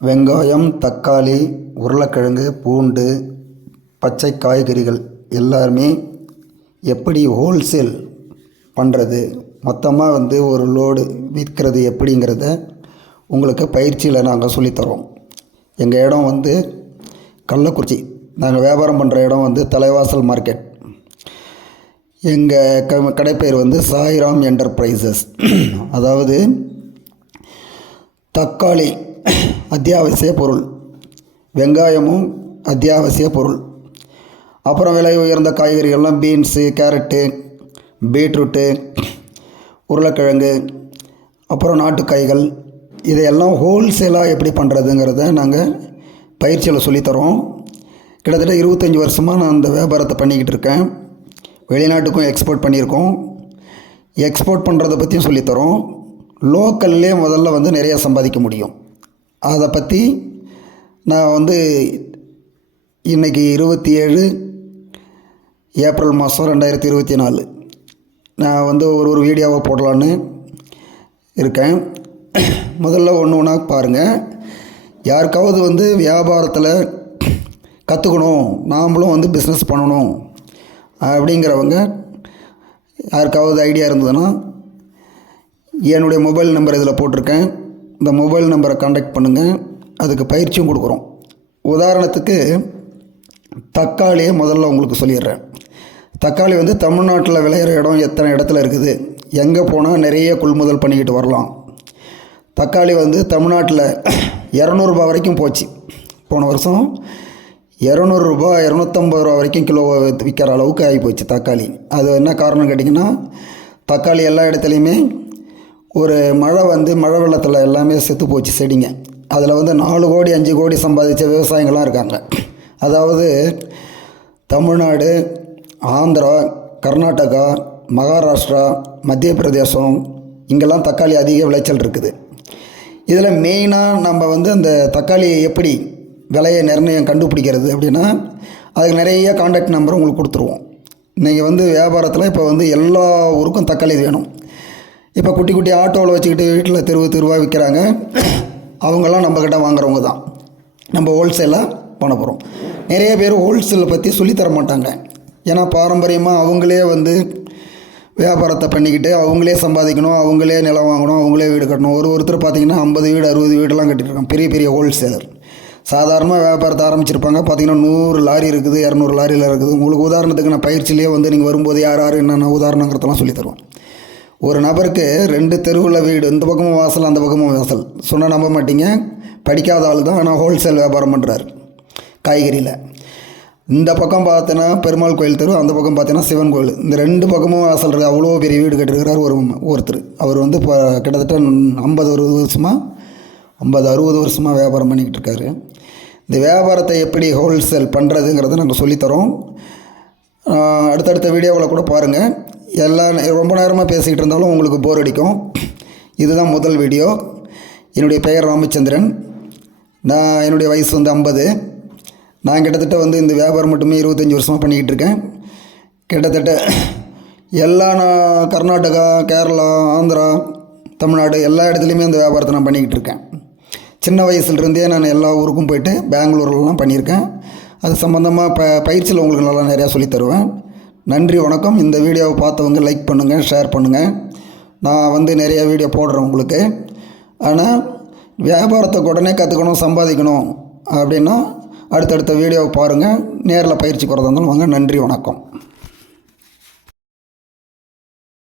வெங்காயம் தக்காளி உருளைக்கிழங்கு பூண்டு பச்சை காய்கறிகள் எல்லாருமே எப்படி ஹோல்சேல் பண்ணுறது மொத்தமாக வந்து ஒரு லோடு விற்கிறது எப்படிங்கிறத உங்களுக்கு பயிற்சியில் நாங்கள் சொல்லித்தரோம். எங்கள் இடம் வந்து கள்ளக்குறிச்சி. நாங்கள் வியாபாரம் பண்ணுற இடம் வந்து தலைவாசல் மார்க்கெட் எங்கள் க கடைப்பெயர் வந்து சாய்ராம் என்டர்பிரைசஸ் அதாவது தக்காளி அத்தியாவசிய பொருள். வெங்காயமும் அத்தியாவசிய பொருள். அப்புறம் விலை உயர்ந்த காய்கறிகள்லாம் பீன்ஸு கேரட்டு பீட்ரூட்டு உருளைக்கிழங்கு அப்புறம் நாட்டுக்காய்கள். இதையெல்லாம் ஹோல்சேலாக எப்படி பண்ணுறதுங்கிறத நாங்கள் பயிற்சியில் சொல்லித்தரோம். கிட்டத்தட்ட இருபத்தஞ்சி வருஷமாக நான் அந்த வியாபாரத்தை பண்ணிக்கிட்டு இருக்கேன். வெளிநாட்டுக்கும் எக்ஸ்போர்ட் பண்ணியிருக்கோம். எக்ஸ்போர்ட் பண்ணுறதை பற்றியும் சொல்லித்தரோம். லோக்கல்லே முதல்ல வந்து நிறையா சம்பாதிக்க முடியும். அதை பற்றி நான் வந்து இன்றைக்கி இருபத்தி ஏழு ஏப்ரல் மாதம் ரெண்டாயிரத்தி இருபத்தி நாலு. நான் வந்து ஒரு ஒரு வீடியோவை போடலான்னு இருக்கேன். முதல்ல ஒன்று ஒன்றா பாருங்கள் யாருக்காவது வந்து வியாபாரத்தில் கற்றுக்கணும் நாமளும் வந்து பிஸ்னஸ் பண்ணணும் அப்படிங்கிறவங்க யாருக்காவது ஐடியா இருந்ததுன்னா என்னுடைய மொபைல் நம்பர் இதில் போட்டிருக்கேன். இந்த மொபைல் நம்பரை காண்டாக்ட் பண்ணுங்கள் அதுக்கு பயிற்சியும் கொடுக்குறோம். உதாரணத்துக்கு தக்காளியை முதல்ல உங்களுக்கு சொல்லிடுறேன். தக்காளி வந்து தமிழ்நாட்டில் விளையிற இடம் எத்தனை இடத்துல இருக்குது? எங்கே போனால் நிறைய கொள்முதல் பண்ணிக்கிட்டு வரலாம். தக்காளி வந்து தமிழ்நாட்டில் இரநூறுபா வரைக்கும் போச்சு. போன வருஷம் இரநூறுபா இரநூத்தம்பது ரூபா வரைக்கும் கிலோ விற்கிற அளவுக்கு ஆகி போச்சு தக்காளி. அது என்ன காரணம் கேட்டிங்கன்னா தக்காளி எல்லா இடத்துலையுமே ஒரு மழை வந்து மழை வெள்ளத்தில் எல்லாமே செத்து போச்சு செடிங்க. அதில் வந்து நாலு கோடி அஞ்சு கோடி சம்பாதிச்ச விவசாயிங்களாம் இருக்காங்க. அதாவது தமிழ்நாடு ஆந்திரா கர்நாடகா மகாராஷ்டிரா மத்திய பிரதேசம் இங்கெல்லாம் தக்காளி அதிக விளைச்சல் இருக்குது. இதில் மெயினாக நம்ம வந்து அந்த தக்காளியை எப்படி விலையை நிர்ணயம் கண்டுபிடிக்கிறது அப்படின்னா அதுக்கு நிறைய காண்டாக்ட் நம்பர் உங்களுக்கு கொடுத்துருவோம். நீங்கள் வந்து வியாபாரத்தில் இப்போ வந்து எல்லா ஊருக்கும் தக்காளி வேணும். இப்போ குட்டி குட்டி ஆட்டோவில் வச்சுக்கிட்டு வீட்டில் தெருவு தெருவாக விற்கிறாங்க அவங்கெல்லாம் நம்மக்கிட்ட வாங்குறவங்க தான். நம்ம ஹோல்சேலாக பண்ண போகிறோம் நிறைய பேர் ஹோல்சேலை பற்றி சொல்லித்தர மாட்டாங்க. ஏன்னா பாரம்பரியமாக அவங்களே வந்து வியாபாரத்தை பண்ணிக்கிட்டு அவங்களே சம்பாதிக்கணும் அவங்களே நிலம் வாங்கணும் அவங்களே வீடு கட்டணும். ஒரு ஒருத்தர் பார்த்திங்கன்னா ஐம்பது வீடு அறுபது வீடெல்லாம் கட்டிட்டுருக்காங்க. பெரிய பெரிய ஹோல்சேலர் சாதாரணமாக வியாபாரத்தை ஆரம்பிச்சிருப்பாங்க. பார்த்தீங்கன்னா நூறு லாரி இருக்குது இரநூறு லாரியில் இருக்குது. உங்களுக்கு உதாரணத்துக்கு நான் பயிற்சியிலேயே வந்து நீங்கள் வரும்போது யார் யார் என்னென்ன உதாரணங்கிறதெல்லாம் சொல்லித்தருவோம் ஒரு நபருக்கு ரெண்டு தெருவில் வீடு இந்த பக்கமும் வாசல் அந்த பக்கமும் வாசல். சொன்னால் நம்ப மாட்டீங்க. படிக்காத ஆள் தான் ஆனால் ஹோல்சேல் வியாபாரம் பண்ணுறாரு காய்கறியில். இந்த பக்கம் பார்த்தீங்கன்னா பெருமாள் கோயில் தெரு அந்த பக்கம் பார்த்தீங்கன்னா சிவன் கோயில். இந்த ரெண்டு பக்கமும் வாசல் இருக்குது அவ்வளோ பெரிய வீடு கட்டிருக்கிறார் ஒரு ஒருத்தர். அவர் வந்து இப்போ கிட்டத்தட்ட ஐம்பது அறுபது வருஷமாக ஐம்பது அறுபது வருஷமாக வியாபாரம் பண்ணிக்கிட்டு இருக்காரு. இந்த வியாபாரத்தை எப்படி ஹோல்சேல் பண்ணுறதுங்கிறத நாங்கள் சொல்லித்தரோம். அடுத்தடுத்த வீடியோவில் கூட பாருங்கள் எல்லா நே- ரொம்ப நேரமாக பேசிக்கிட்டு இருந்தாலும் உங்களுக்கு போர் அடிக்கும். இதுதான் முதல் வீடியோ என்னுடைய பெயர் ராமச்சந்திரன். நான் என்னுடைய வயசு வந்து ஐம்பது. நான் கிட்டத்தட்ட வந்து இந்த வியாபாரம் மட்டுமே இருபத்தஞ்சி வருஷமாக பண்ணிக்கிட்டு இருக்கேன். கிட்டத்தட்ட எல்லா நான் கர்நாடகா கேரளா ஆந்திரா தமிழ்நாடு எல்லா இடத்துலையுமே இந்த வியாபாரத்தை நான் பண்ணிக்கிட்டு இருக்கேன். சின்ன வயசுலேருந்தே நான் எல்லா ஊருக்கும் போயிட்டு பெங்களூர்லலாம் பண்ணியிருக்கேன். அது சம்மந்தமாக ப பயிற்சியில் உங்களுக்கு நல்லா நிறையா சொல்லித் தருவேன். நன்றி வணக்கம். இந்த வீடியோவை பார்த்தவங்க லைக் பண்ணுங்கள் ஷேர் பண்ணுங்கள் நான் வந்து நிறைய வீடியோ போடுறேன் உங்களுக்கு. ஆனால் வியாபாரத்தை உடனே கற்றுக்கணும் சம்பாதிக்கணும் அப்படின்னா அடுத்தடுத்த வீடியோவை பாருங்கள் நேரில் பயிற்சி போகிறதா இருந்தாலும் வாங்க. நன்றி வணக்கம்.